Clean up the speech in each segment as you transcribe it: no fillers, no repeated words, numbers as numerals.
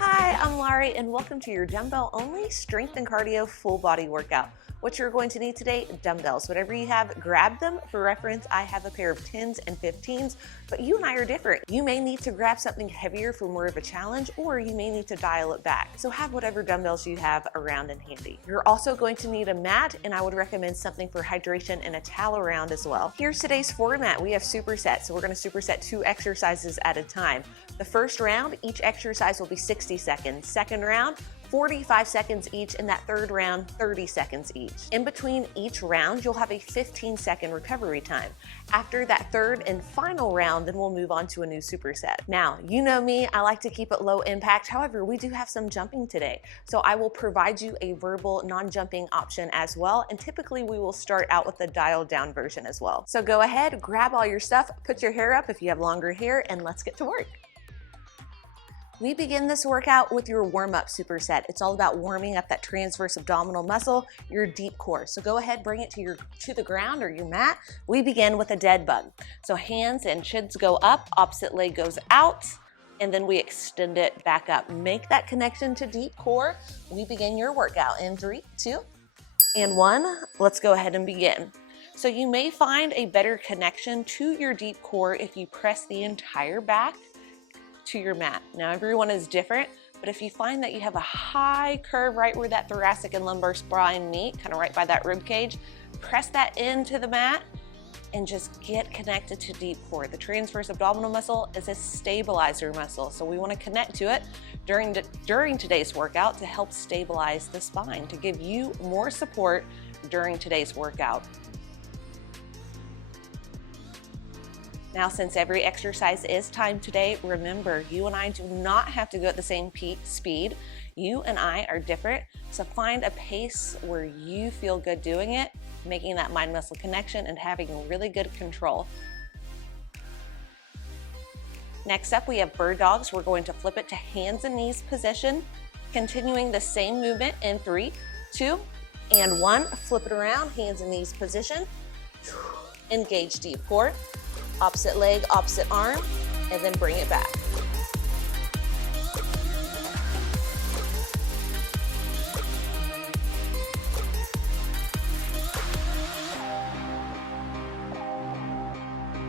Hi, I'm Larie and welcome to your dumbbell only strength and cardio full body workout. What you're going to need today, dumbbells. Whatever you have, grab them. For reference, I have a pair of 10s and 15s, but you and I are different. You may need to grab something heavier for more of a challenge, or you may need to dial it back. So have whatever dumbbells you have around and handy. You're also going to need a mat, and I would recommend something for hydration and a towel around as well. Here's today's format. We have supersets, so we're gonna superset 2 exercises at a time. The first round, each exercise will be 60 seconds. Second round, 45 seconds each, and that third round, 30 seconds each. In between each round, you'll have a 15-second recovery time. After that third and final round, then we'll move on to a new superset. Now, you know me, I like to keep it low impact. However, we do have some jumping today. So I will provide you a verbal non-jumping option as well. And typically we will start out with the dialed down version as well. So go ahead, grab all your stuff, put your hair up if you have longer hair, and let's get to work. We begin this workout with your warm-up superset. It's all about warming up that transverse abdominal muscle, your deep core. So go ahead, bring it to the ground or your mat. We begin with a dead bug. So hands and shins go up, opposite leg goes out, and then we extend it back up. Make that connection to deep core. We begin your workout in 3, 2, and 1. Let's go ahead and begin. So you may find a better connection to your deep core if you press the entire back to your mat. Now everyone is different, but if you find that you have a high curve right where that thoracic and lumbar spine meet, kind of right by that rib cage, press that into the mat and just get connected to deep core. The transverse abdominal muscle is a stabilizer muscle, so we want to connect to it during today's workout to help stabilize the spine, to give you more support during today's workout. Now, since every exercise is timed today, remember, you and I do not have to go at the same speed. You and I are different, so find a pace where you feel good doing it, making that mind-muscle connection and having really good control. Next up, we have bird dogs. We're going to flip it to hands and knees position, continuing the same movement in 3, 2, and 1. Flip it around, hands and knees position. Engage deep core. Opposite leg, opposite arm, and then bring it back.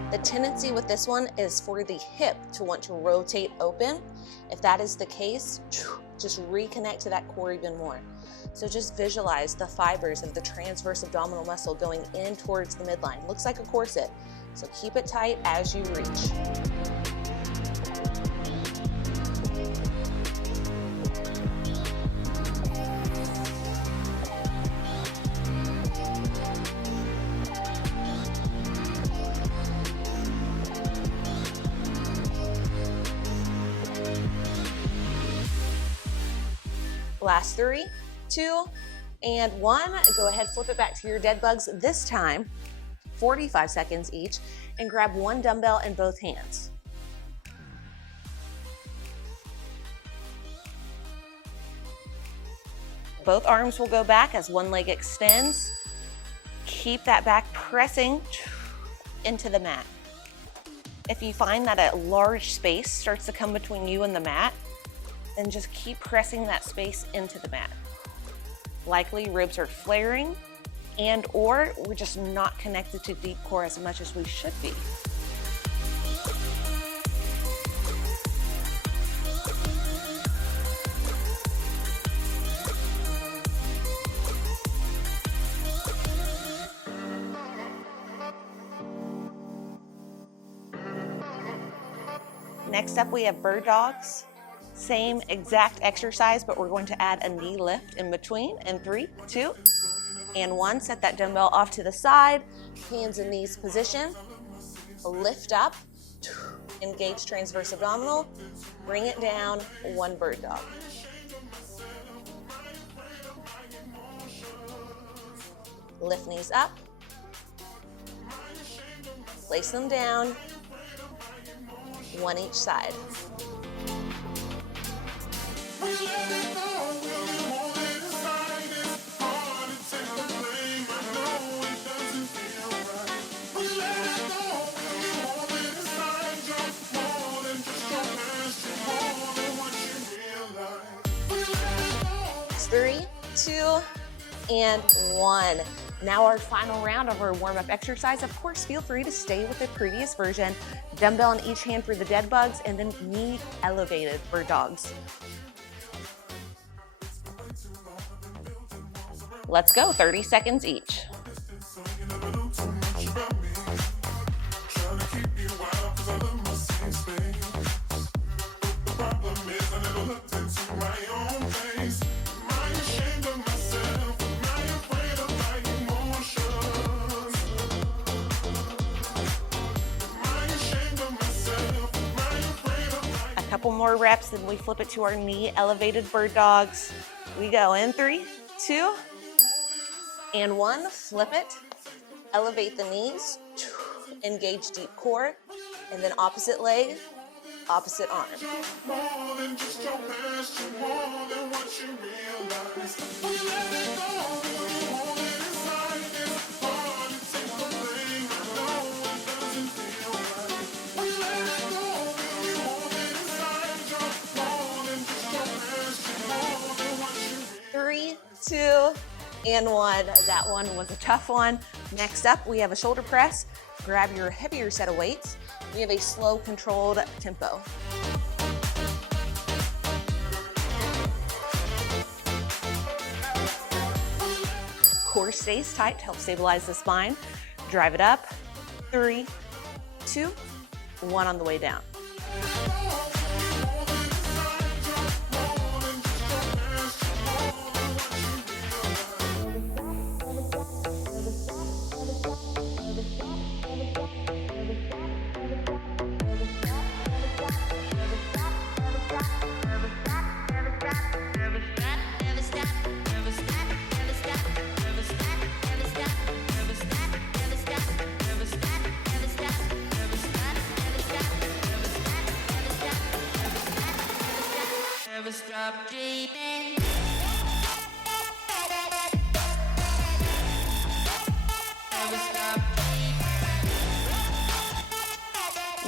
The tendency with this one is for the hip to want to rotate open. If that is the case, just reconnect to that core even more. So just visualize the fibers of the transverse abdominal muscle going in towards the midline. Looks like a corset. So keep it tight as you reach. Last 3, 2, and 1. Go ahead, flip it back to your dead bugs. This time, 45 seconds each, and grab one dumbbell in both hands. Both arms will go back as one leg extends. Keep that back pressing into the mat. If you find that a large space starts to come between you and the mat, then just keep pressing that space into the mat. Likely ribs are flaring, and or we're just not connected to deep core as much as we should be. Next up, we have bird dogs. Same exact exercise, but we're going to add a knee lift in between in 3, 2, and 1. Set that dumbbell off to the side, hands and knees position, lift up, engage transverse abdominal, bring it down, 1 bird dog. Lift knees up, place them down, 1 each side. 3, 2, and 1. Now our final round of our warm-up exercise. Of course, feel free to stay with the previous version. Dumbbell in each hand for the dead bugs, and then knee elevated for dogs. Let's go, 30 seconds each. Couple more reps, then we flip it to our knee elevated bird dogs. We go in 3, 2, and 1. Flip it, elevate the knees, engage deep core, and then opposite leg, opposite arm. Three, 2, and 1. That one was a tough one. Next up, we have a shoulder press. Grab your heavier set of weights. We have a slow, controlled tempo. Core stays tight to help stabilize the spine. Drive it up. 3, 2, 1 on the way down.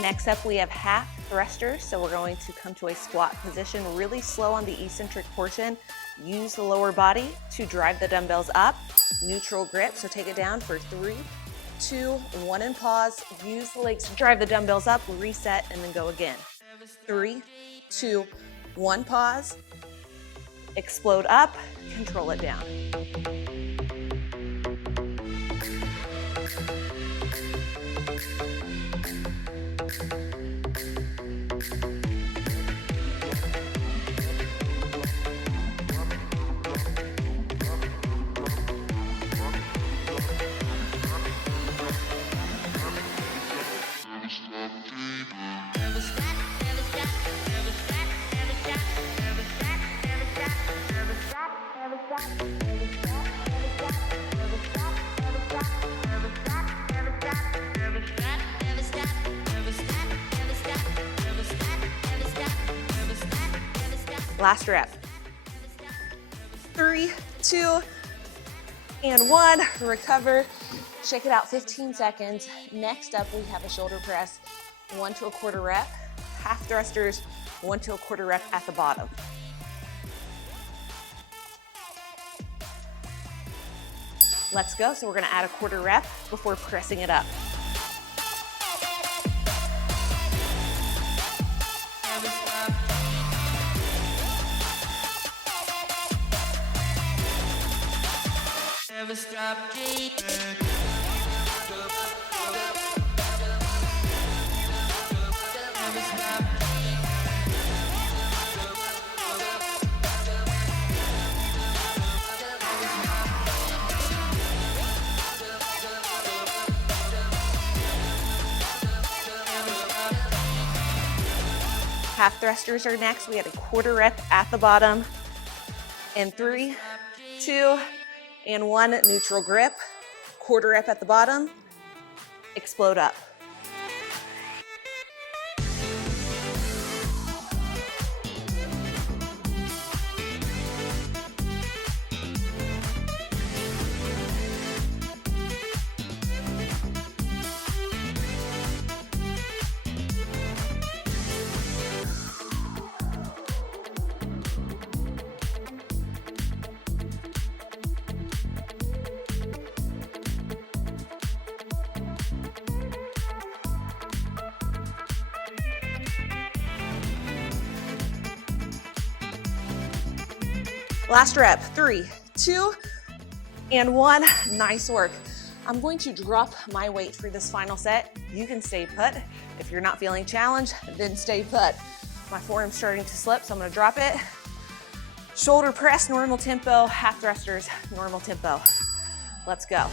Next up, we have half thrusters. So we're going to come to a squat position, really slow on the eccentric portion. Use the lower body to drive the dumbbells up. Neutral grip, so take it down for 3, 2, 1 and pause. Use the legs to drive the dumbbells up, reset, and then go again. 3, 2, 1, pause. Explode up, control it down. Last rep. 3, 2, and 1. Recover. Shake it out 15 seconds. Next up, we have a shoulder press, 1 to 1/4 rep. Half thrusters, 1 to 1/4 rep at the bottom. Let's go. So we're going to add a 1/4 rep before pressing it up. Half thrusters are next. We had a 1/4 rep at the bottom. And 3, 2, and 1, neutral grip. 1/4 rep at the bottom. Explode up. Last rep, 3, 2, and 1. Nice work. I'm going to drop my weight for this final set. You can stay put. If you're not feeling challenged, then stay put. My forearm's starting to slip, so I'm gonna drop it. Shoulder press, normal tempo. Half thrusters, normal tempo. Let's go.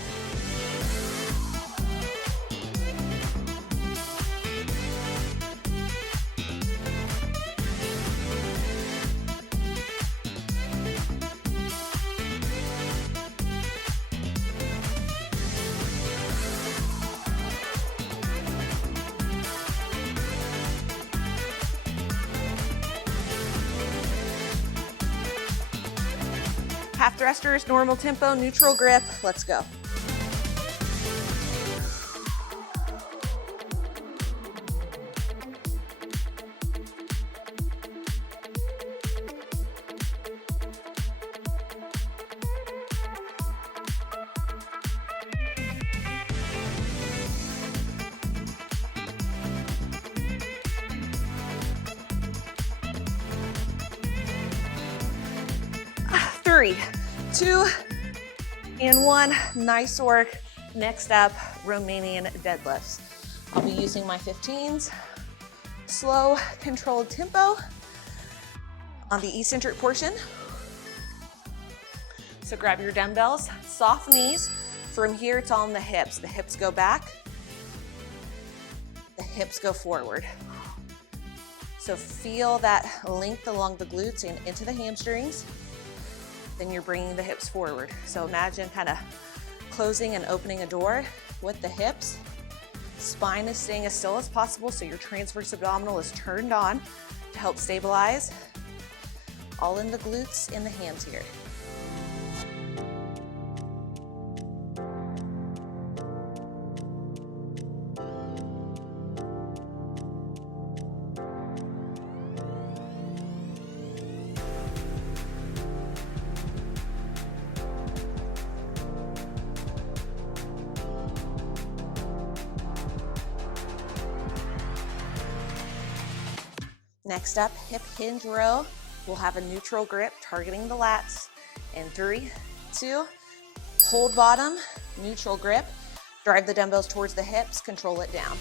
Half thrusters, normal tempo, neutral grip. Let's go. Three, 2, and 1. Nice work. Next up, Romanian deadlifts. I'll be using my 15s. Slow, controlled tempo on the eccentric portion. So grab your dumbbells, soft knees. From here, it's on the hips. The hips go back. The hips go forward. So feel that length along the glutes and into the hamstrings. Then you're bringing the hips forward. So imagine kind of closing and opening a door with the hips. Spine is staying as still as possible, so your transverse abdominal is turned on to help stabilize. All in the glutes, in the hands here. Next up, hip hinge row. We'll have a neutral grip targeting the lats. In 3, 2, hold bottom, neutral grip. Drive the dumbbells towards the hips, control it down.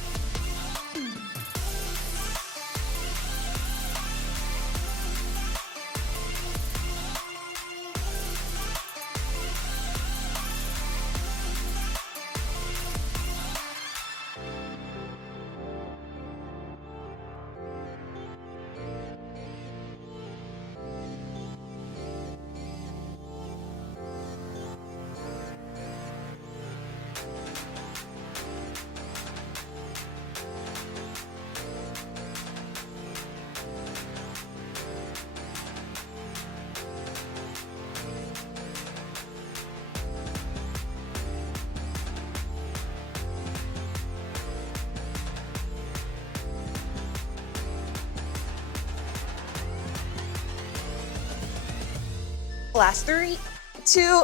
Last 3, 2,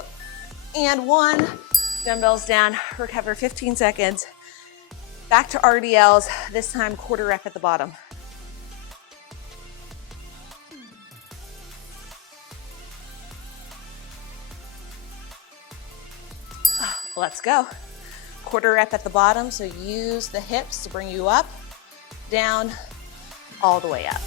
and 1. Dumbbells down, recover 15 seconds. Back to RDLs, this time quarter rep at the bottom. Let's go. Quarter rep at the bottom, so use the hips to bring you up, down, all the way up.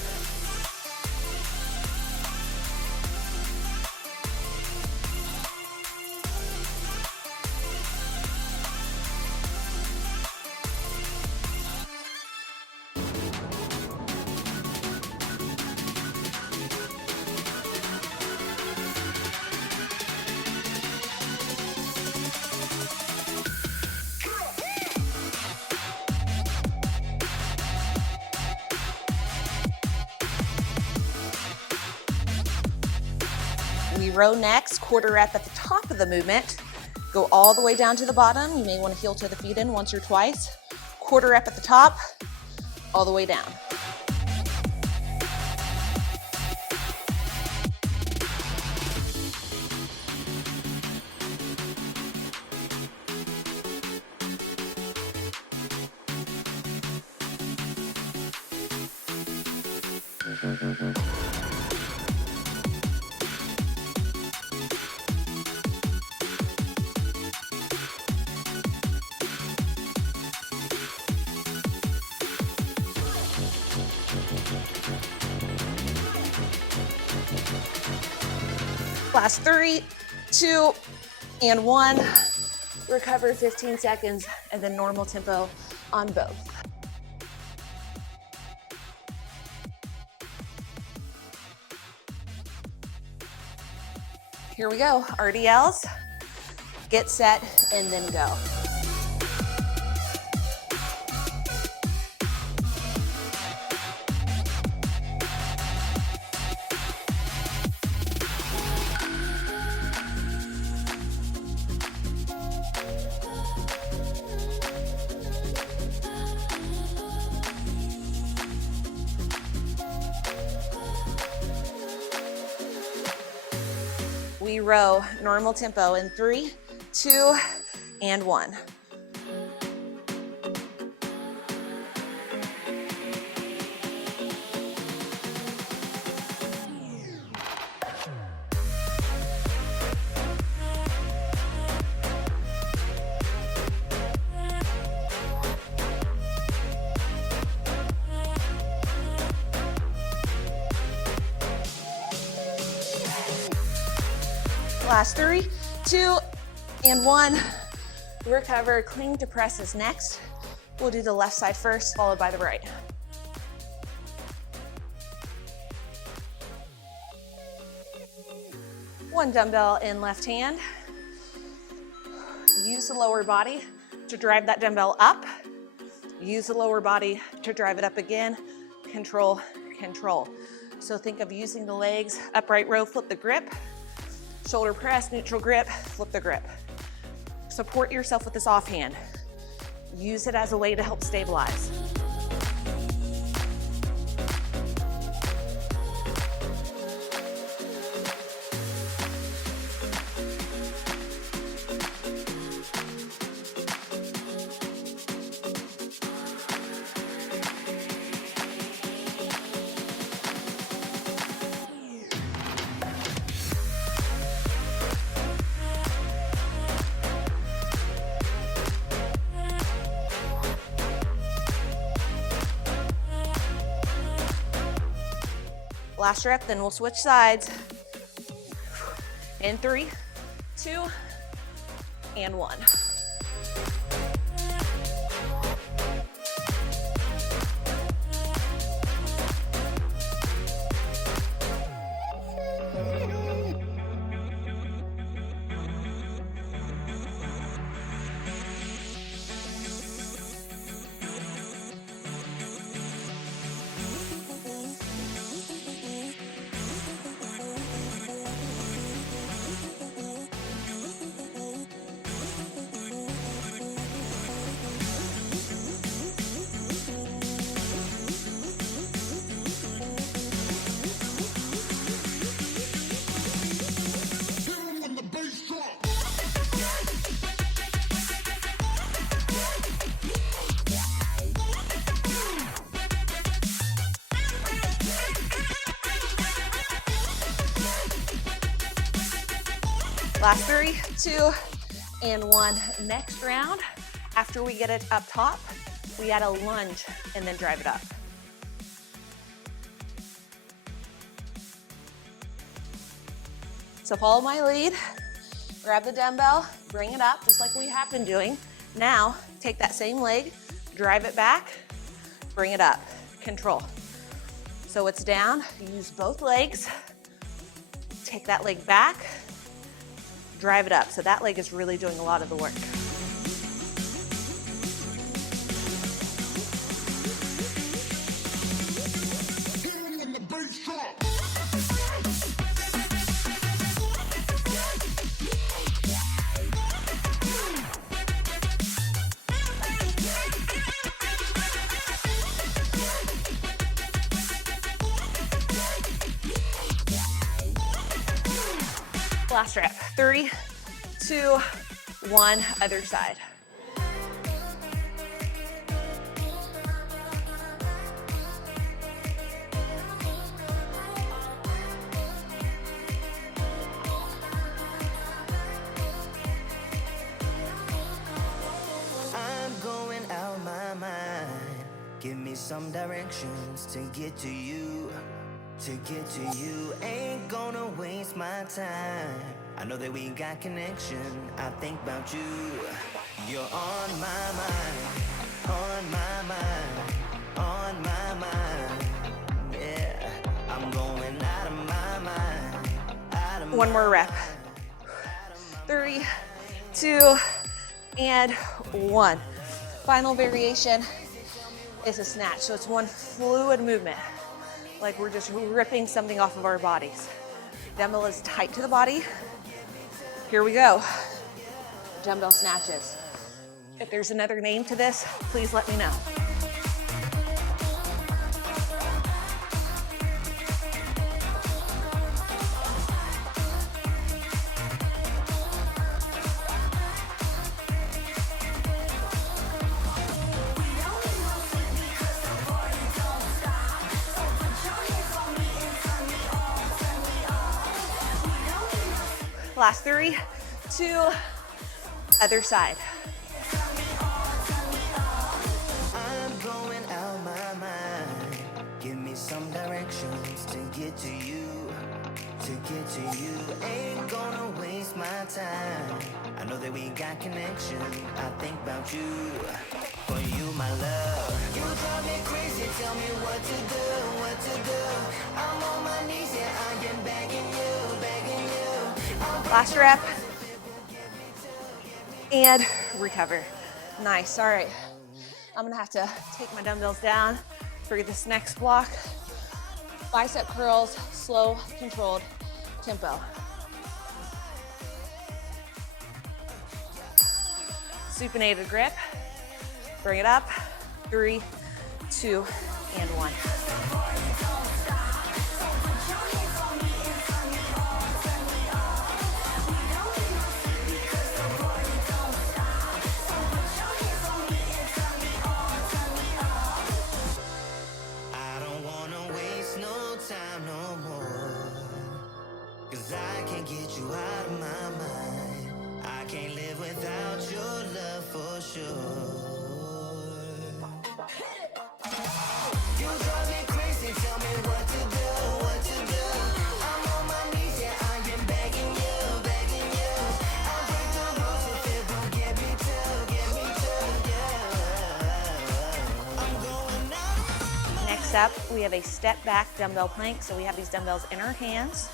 We row next, quarter rep at the top of the movement. Go all the way down to the bottom. You may want to heel to the feet in once or twice. Quarter rep at the top, all the way down. Last 3, 2, and 1. Recover 15 seconds, and then normal tempo on both. Here we go, RDLs. Get set, and then go. We row normal tempo in 3, 2, and 1. Last 3, 2, and 1. Recover, cling to presses next. We'll do the left side first, followed by the right. One dumbbell in left hand. Use the lower body to drive that dumbbell up. Use the lower body to drive it up again. Control, control. So think of using the legs, upright row, flip the grip. Shoulder press, neutral grip, flip the grip. Support yourself with this offhand. Use it as a way to help stabilize. Last rep, then we'll switch sides. In 3, 2, and 1. Last 3, 2, and 1. Next round, after we get it up top, we add a lunge and then drive it up. So follow my lead, grab the dumbbell, bring it up just like we have been doing. Now, take that same leg, drive it back, bring it up, control. So it's down, use both legs, take that leg back, drive it up. So that leg is really doing a lot of the work. Last rep, 3, 2, 1, other side. I'm going out my mind. Give me some directions to get to you. To get to you, ain't gonna waste waste my time. I know that we got connection. I think about you. You're on my mind, on my mind, on my mind. Yeah, I'm going out of my mind, out of One more rep. 3, 2, and 1. Final variation is a snatch. So it's one fluid movement, like we're just ripping something off of our bodies. Dumbbell is tight to the body. Here we go. Dumbbell snatches. If there's another name to this, please let me know. Last 3, 2, other side. I'm going out my mind. Give me some directions to get to you, to get to you. Ain't gonna waste my time. I know that we got connection. I think about you, for you, my love. You drive me crazy, tell me what to do, what to do. I'm on my knees, yeah, I am begging you, begging you. Last rep. And recover. Nice, all right. I'm gonna have to take my dumbbells down for this next block. Bicep curls, slow, controlled tempo. Supinated grip. Bring it up. 3, 2, and 1. I can't get you out of my mind. I can't live without your love for sure. You drive me crazy, tell me what to do, what to do. I'm on my knees, yeah, I am begging you, begging you. I'll break the rules if it won't get me to, yeah. I'm going out. Next up, we have a step back dumbbell plank. So we have these dumbbells in our hands.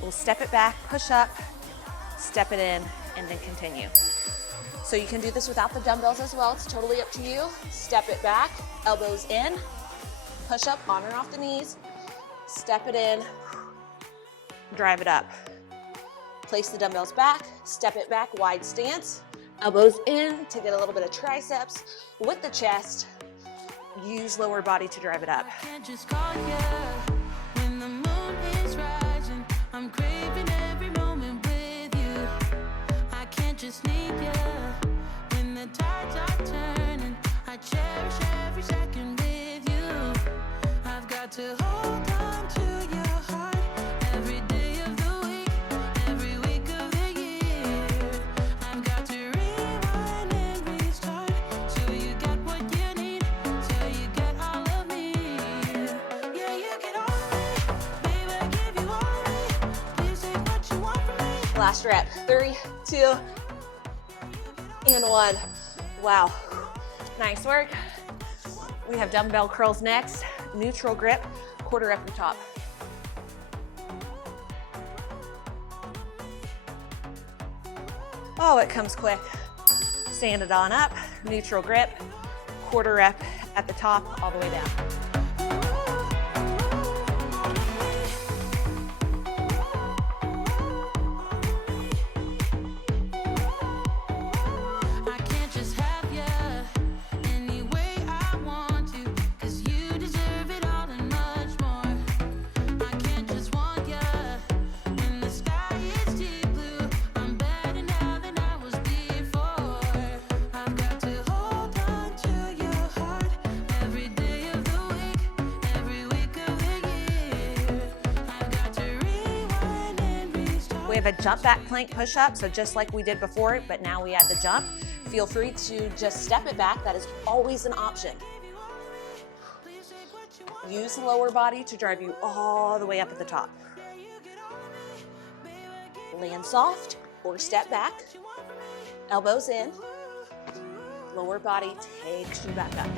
We'll step it back, push up, step it in, and then continue. So you can do this without the dumbbells as well. It's totally up to you. Step it back, elbows in, push up on and off the knees, step it in, drive it up. Place the dumbbells back, step it back, wide stance, elbows in to get a little bit of triceps with the chest. Use lower body to drive it up. I'm craving every moment with you. I can't just need you. When the tides are turning, I cherish every second with you. I've got to hold on to your heart every day of the week, every week of the year. I've got to rewind and restart till you get what you need, till you get all of me. Yeah, you get all of me, baby, I give you all of me. Last rep, 3, 2, and 1. Wow, nice work. We have dumbbell curls next. Neutral grip, quarter up the top. Oh, it comes quick. Stand it on up, neutral grip, quarter rep at the top, all the way down. We have a jump back plank push-up, so just like we did before, but now we add the jump. Feel free to just step it back. That is always an option. Use the lower body to drive you all the way up at the top. Land soft or step back. Elbows in. Lower body takes you back up.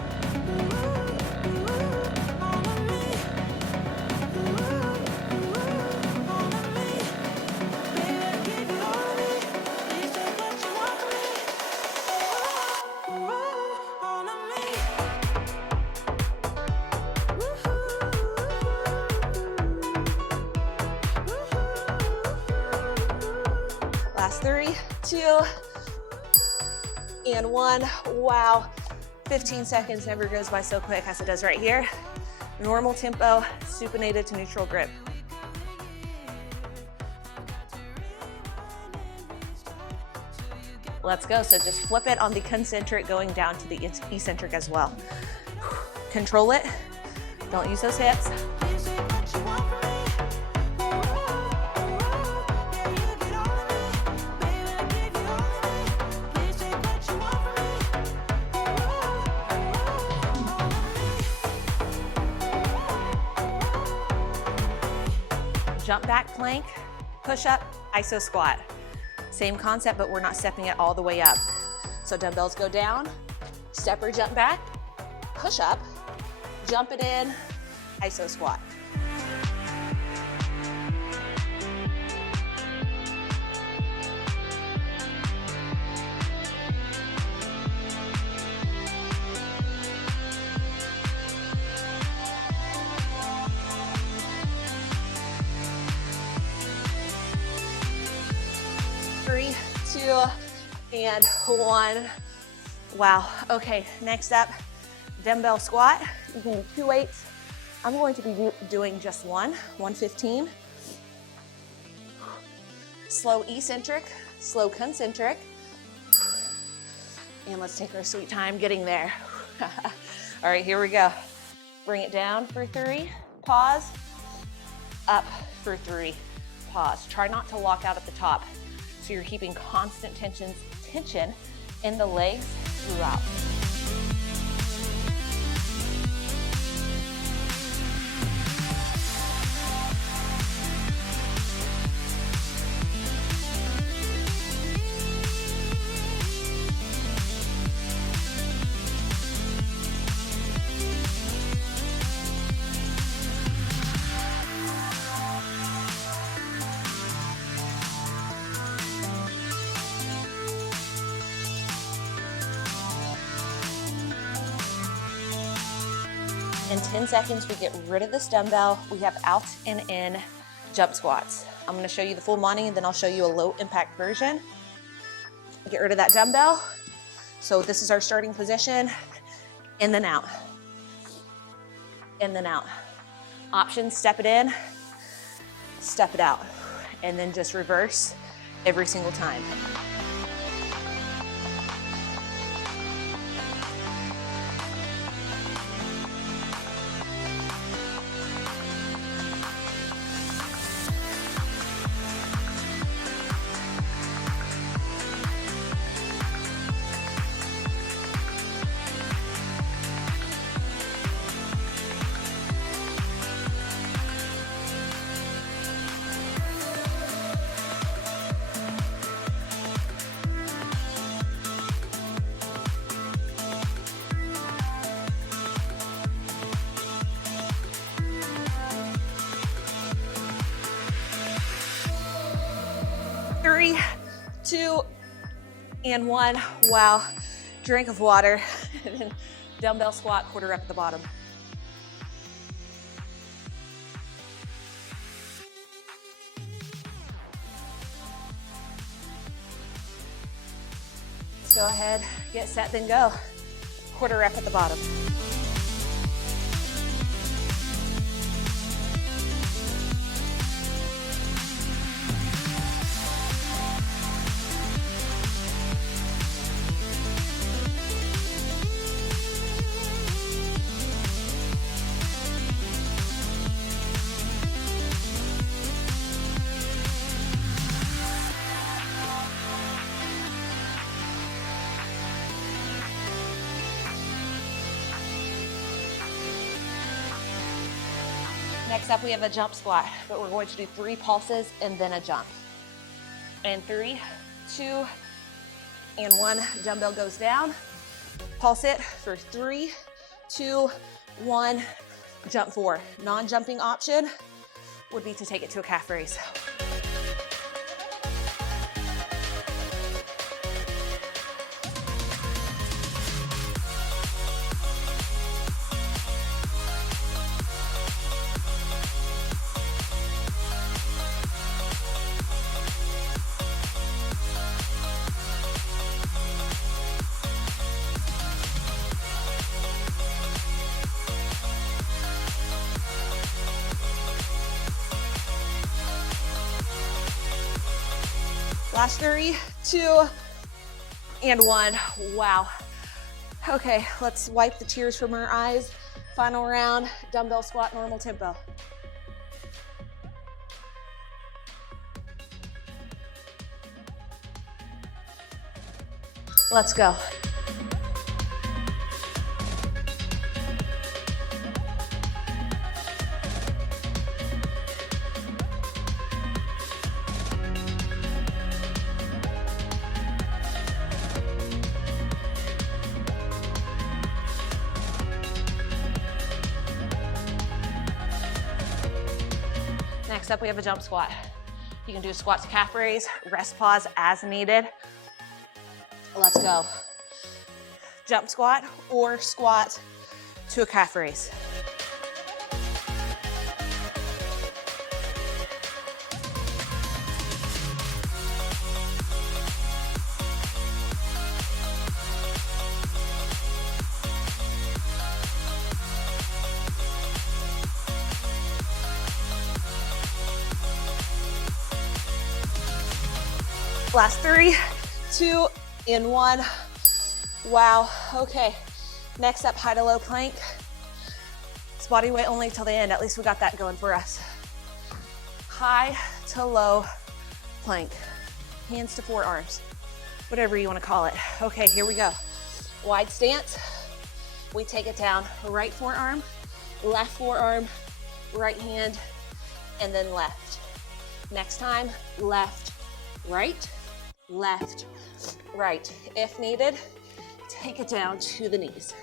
Last 3, 2, and 1. Wow, 15 seconds never goes by so quick as it does right here. Normal tempo, supinated to neutral grip. Let's go. So just flip it on the concentric going down to the eccentric as well. Control it. Don't use those hips. Jump back plank, push up, iso squat. Same concept, but we're not stepping it all the way up. So dumbbells go down, step or jump back, push up, jump it in, iso squat. Three, 2, and 1. Wow. Okay, next up, dumbbell squat. You can do 2 weights. I'm going to be doing just one, 115. Slow eccentric, slow concentric. And let's take our sweet time getting there. All right, here we go. Bring it down for 3, pause. Up for 3, pause. Try not to lock out at the top. So you're keeping constant tension in the legs throughout. In 10 seconds, we get rid of this dumbbell. We have out and in jump squats. I'm gonna show you the full Monty and then I'll show you a low impact version. Get rid of that dumbbell. So this is our starting position. In then out. In then out. Options, step it in, step it out. And then just reverse every single time. Three, 2, and 1. Wow. Drink of water. And then dumbbell squat, quarter rep at the bottom. Let's go ahead, get set, then go. Quarter rep at the bottom. Next up, we have a jump squat, but we're going to do 3 pulses and then a jump. And 3, 2, and 1. Dumbbell goes down. Pulse it for 3, 2, 1. Jump 4. Non-jumping option would be to take it to a calf raise. Last 3, 2, and 1. Wow. Okay, let's wipe the tears from our eyes. Final round, dumbbell squat, normal tempo. Let's go. Next up, we have a jump squat. You can do a squat to calf raise, rest pause as needed. Let's go. Jump squat or squat to a calf raise. Last 3, 2, and 1. Wow, okay. Next up, high to low plank. It's body weight only till the end. At least we got that going for us. High to low plank. Hands to forearms, whatever you want to call it. Okay, here we go. Wide stance. We take it down. Right forearm, left forearm, right hand, and then left. Next time, left, right, left, right. If needed, take it down to the knees.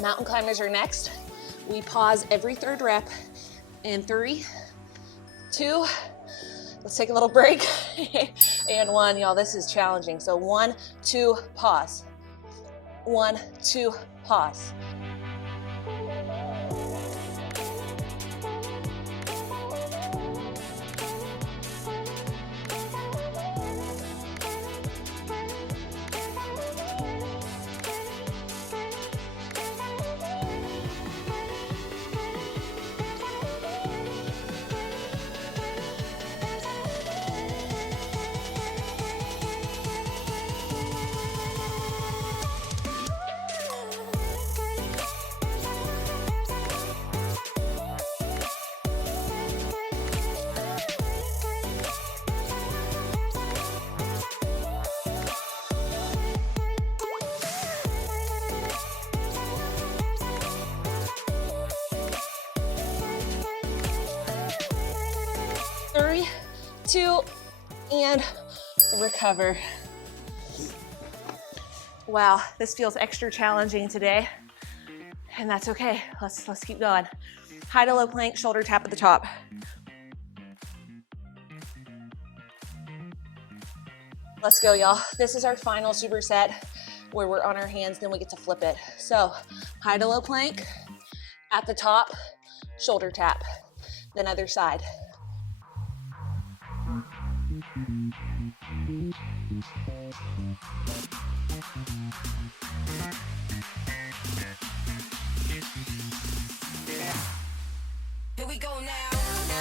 Mountain climbers are next. We pause every third rep in 3, 2, let's take a little break, and 1. Y'all, this is challenging. So 1, 2, pause. 1, 2, pause. Three, 2, and recover. Wow, this feels extra challenging today, and that's okay. Let's keep going. High to low plank, shoulder tap at the top. Let's go, y'all. This is our final superset where we're on our hands, then we get to flip it. So high to low plank, at the top, shoulder tap, then other side. Here we go now.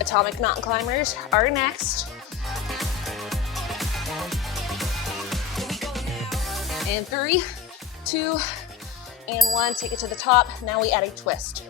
Atomic mountain climbers are next. And 3, 2, and 1. Take it to the top. Now we add a twist.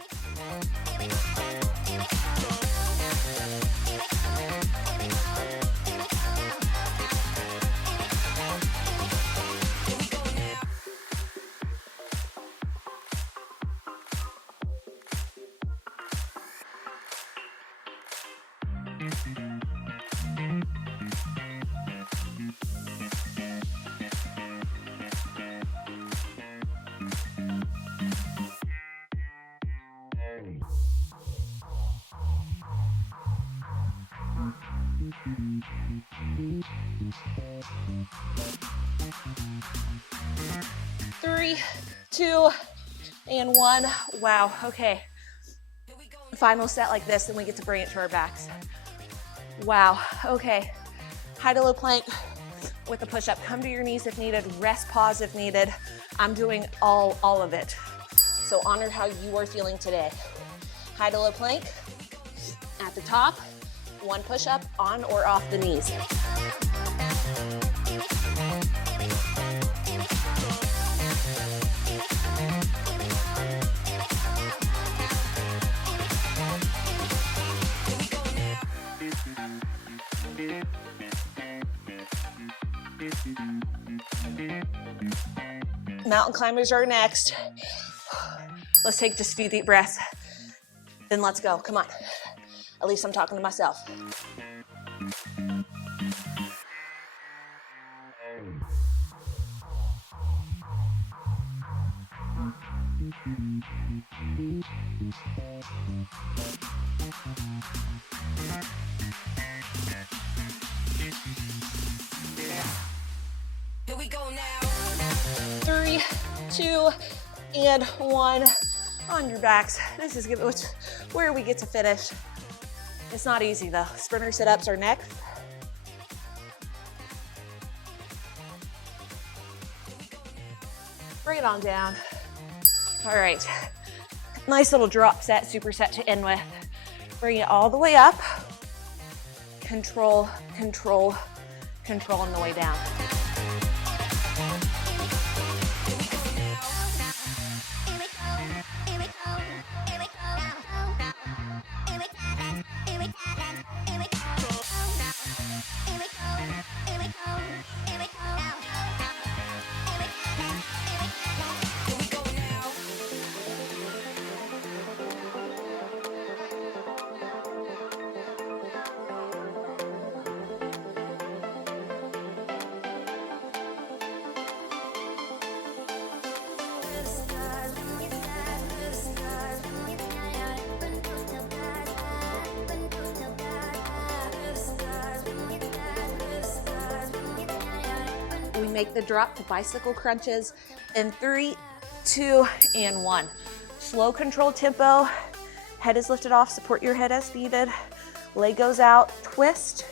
Three, 2, and 1. Wow, okay. Final set like this, and we get to bring it to our backs. Wow, okay. High to low plank with a push-up. Come to your knees if needed, rest, pause if needed. I'm doing all of it. So honor how you are feeling today. High to low plank at the top, 1 push-up on or off the knees. Mountain climbers are next. Let's take just a few deep breaths. Then let's go. Come on. At least I'm talking to myself. Here we go now. 3, 2, and 1. On your backs. This is where we get to finish. It's not easy though. Sprinter sit-ups are next. Bring it on down. All right. Nice little drop set, superset to end with. Bring it all the way up. Control, control, control on the way down. We make the drop to bicycle crunches in 3, 2, and 1. Slow controlled tempo. Head is lifted off, support your head as needed. Leg goes out, twist,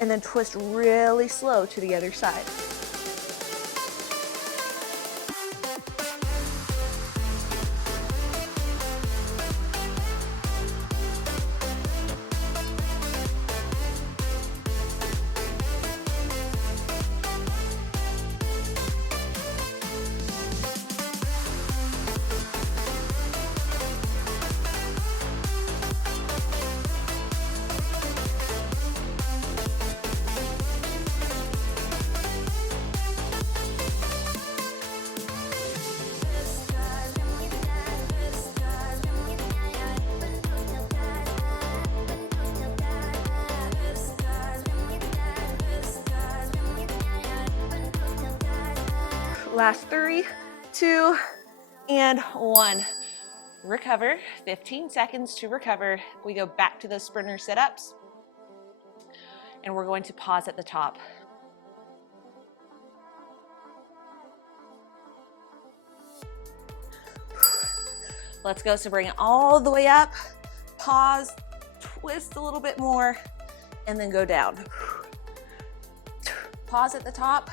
and then twist really slow to the other side. Last 3, 2, and 1. Recover, 15 seconds to recover. We go back to those sprinter sit-ups, and we're going to pause at the top. Let's go, so bring it all the way up, pause, twist a little bit more, and then go down. Pause at the top,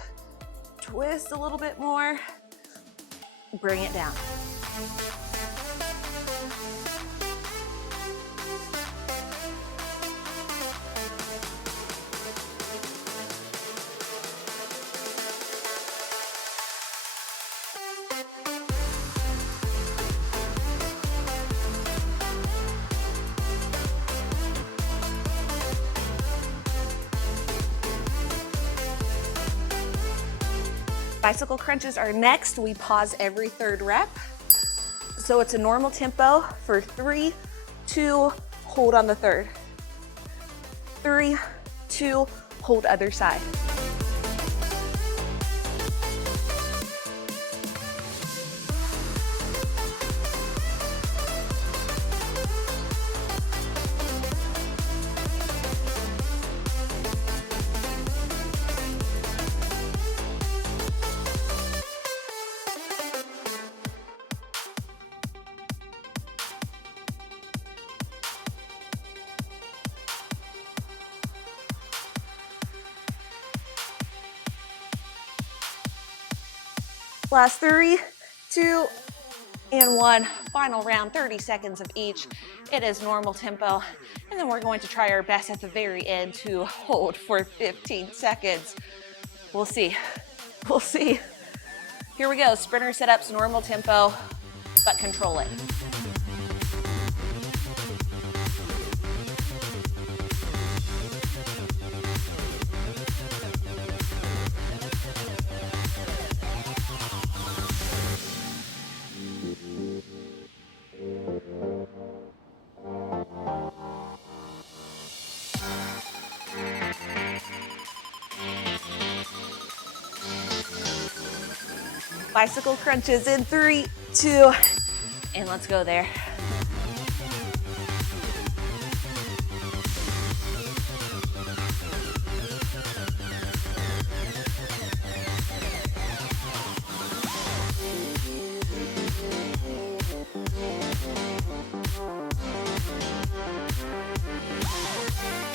Twist a little bit more. Bring it down. Bicycle crunches are next. We pause every third rep. So it's a normal tempo for 3, 2, hold on the third. 3, 2, hold other side. Last 3, 2, and 1. Final round, 30 seconds of each. It is normal tempo. And then we're going to try our best at the very end to hold for 15 seconds. We'll see. We'll see. Here we go. Sprinter sit-ups, normal tempo, but control it. Bicycle crunches in 3, 2, and let's go there.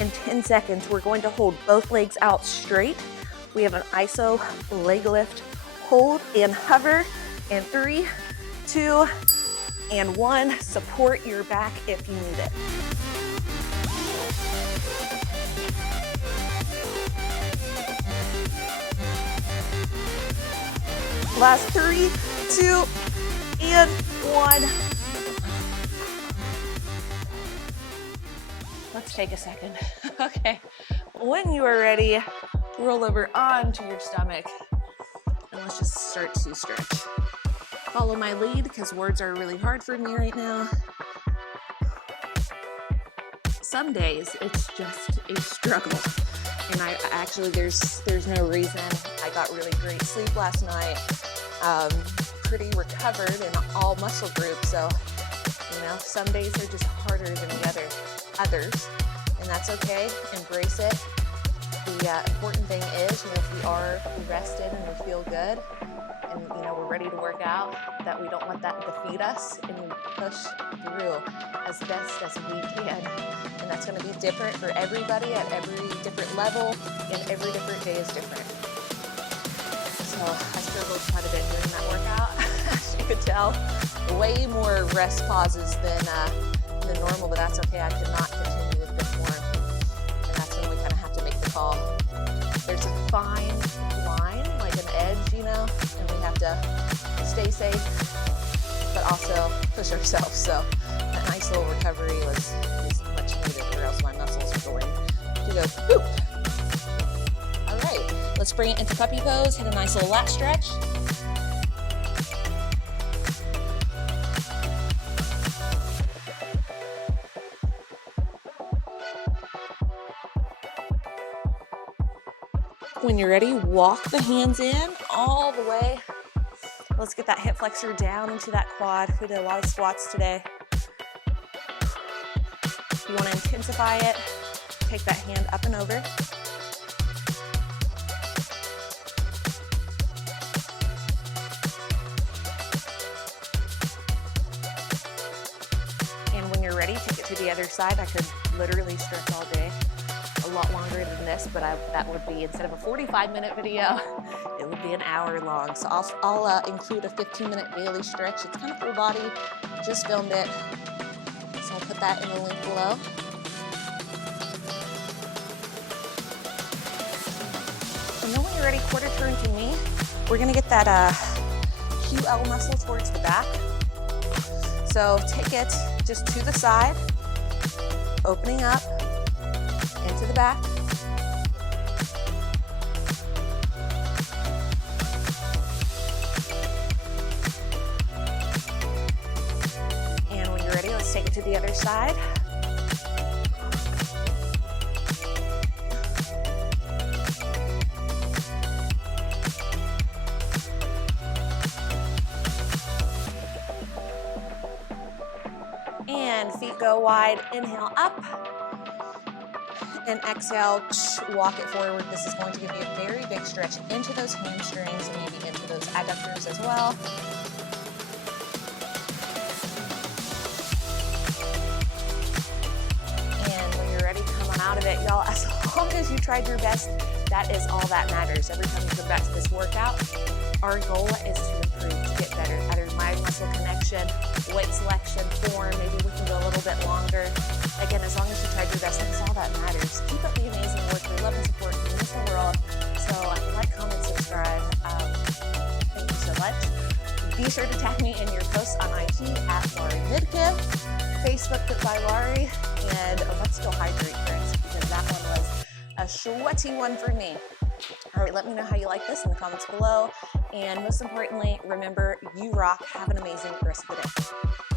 In 10 seconds, we're going to hold both legs out straight. We have an iso leg lift, hold and hover, and 3, 2, and 1. Support your back if you need it. Last 3, 2, and 1. Let's take a second. Okay, when you are ready, roll over onto your stomach. And let's just start to stretch. Follow my lead because words are really hard for me right now. Some days it's just a struggle. And I actually, there's no reason. I got really great sleep last night. Pretty recovered in all muscle groups. So, you know, some days are just harder than the others. And that's okay. Embrace it. The important thing is, you know, if we are rested and we feel good and, you know, we're ready to work out, that we don't let that defeat us and we push through as best as we can. And that's going to be different for everybody at every different level, and every different day is different. So I struggled quite a bit during that workout. As you could tell, way more rest pauses than normal, but that's okay. I could not continue with this form. And that's when we kind of have to make the call. There's a fine line, like an edge, you know, and we have to stay safe, but also push ourselves. So that nice little recovery was much needed, or else my muscles are going to go boop. All right, let's bring it into puppy pose. Hit a nice little lat stretch. When you're ready, walk the hands in all the way. Let's get that hip flexor down into that quad. We did a lot of squats today. If you want to intensify it, take that hand up and over. And when you're ready, take it to the other side. I could literally stretch all day. A lot longer than this, but that would be, instead of a 45-minute video, it would be an hour long. So I'll include a 15-minute daily stretch. It's kind of full body, just filmed it. So I'll put that in the link below. And then when you're ready, quarter turn to knee. We're gonna get that QL muscle towards the back. So take it just to the side, opening up into the back. And when you're ready, let's take it to the other side. And feet go wide, inhale up, and exhale, walk it forward. This is going to give you a very big stretch into those hamstrings and maybe into those adductors as well. And when you're ready, come on out of it, y'all. As long as you tried your best, that is all that matters. Every time you come back to this workout, our goal is to improve, to get better, either mind-muscle connection, weight selection, form, maybe we can go a little bit longer. Again, as long as you tried your best, that's all that matters. Keep up the amazing work. We love and support you in the world. So like, comment, subscribe. Thank you so much. Be sure to tag me in your posts on IG at Larie Midkiff, Facebook by Larie, and let's go hydrate, friends, because that one was a sweaty one for me. All right, let me know how you like this in the comments below. And most importantly, remember, you rock. Have an amazing rest of the day.